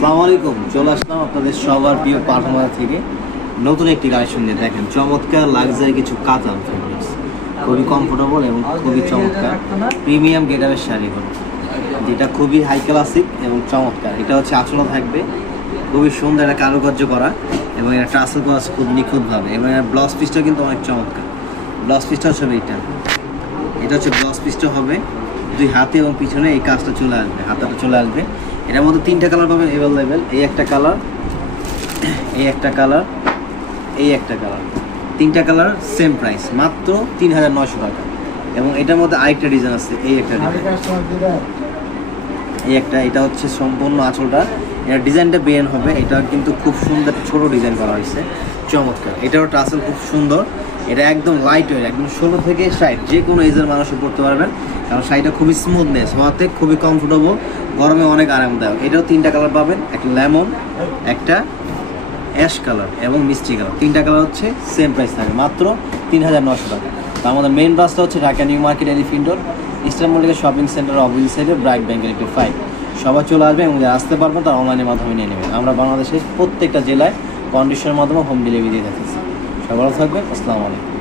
আসসালামু আলাইকুম, চলে আসলাম আপনাদের সবার প্রিয় পারফরমার থেকে নতুন একটি কালেকশন নিয়ে। দেখেন চমৎকার লাক্সারি কিছু কাতান ফেব্রিক্স, খুবই কমফোর্টেবল এবং খুবই চমৎকার প্রিমিয়াম গেটআপের শাড়িগুলো, যেটা খুবই হাই ক্লাসিক এবং চমৎকার। এটা হচ্ছে আঁচলও থাকবে, খুবই সুন্দর একটা কারুকার্য করা এবং এটা ট্রাসেল করা খুব নিখুঁতভাবে। এবং এর ব্লাউজ পিসটা কিন্তু অনেক চমৎকার। ব্লাউজ পিসটা হচ্ছে এটা হচ্ছে ব্লাউজ পিসটা হবে দুই হাতে এবং পিছনে এই কাজটা চলে আসবে, হাতাটা চলে আসবে। এটার মধ্যে তিনটা কালার পাবেন অ্যাভেলেবেল। এই একটা কালার, এই একটা কালার, এই একটা কালার, তিনটা কালার সেম প্রাইস, মাত্র ৩৯০০ টাকা। এবং এটার মধ্যে আরেকটা ডিজাইন আছে, এই একটা এই একটা, এটা হচ্ছে সম্পূর্ণ আঁচলটা, এটার ডিজাইনটা বেন হবে। এটা কিন্তু খুব সুন্দর ছোট ডিজাইন করা হয়েছে, চমৎকার। এটারও টাসেল খুব সুন্দর। এটা একদম লাইট ওয়েট, একদম ১৬ থেকে ৬০ যে কোনো এজের মানুষও পড়তে পারবেন, কারণ শাড়িটা খুবই স্মুথনেস হওয়াতে খুবই কমফোর্টেবল, গরমে অনেক আরামদায়ক। এটাও তিনটা কালার পাবেন, একটা লেমন, একটা অ্যাশ কালার এবং মিষ্টি কালার। তিনটা কালার হচ্ছে সেম প্রাইস থাকে, মাত্র ৩৯০০ টাকা। তো আমাদের মেইন ব্রাঞ্চটা হচ্ছে Dhaka new market elephant road, eastern Mallika shopping centre opposite সাইডে ব্রাইট ব্যাংকের একটি 5। সবাই চলে আসবে এবং যারা আসতে পারবেন তারা অনলাইনের মাধ্যমে নিয়ে নেবেন। আমরা বাংলাদেশের প্রত্যেকটা জেলায় কন্ডিশনের মাধ্যমে হোম ডেলিভারি দিয়ে থাকতেছি। সবাই ভালো থাকবেন, আসসালামু আলাইকুম।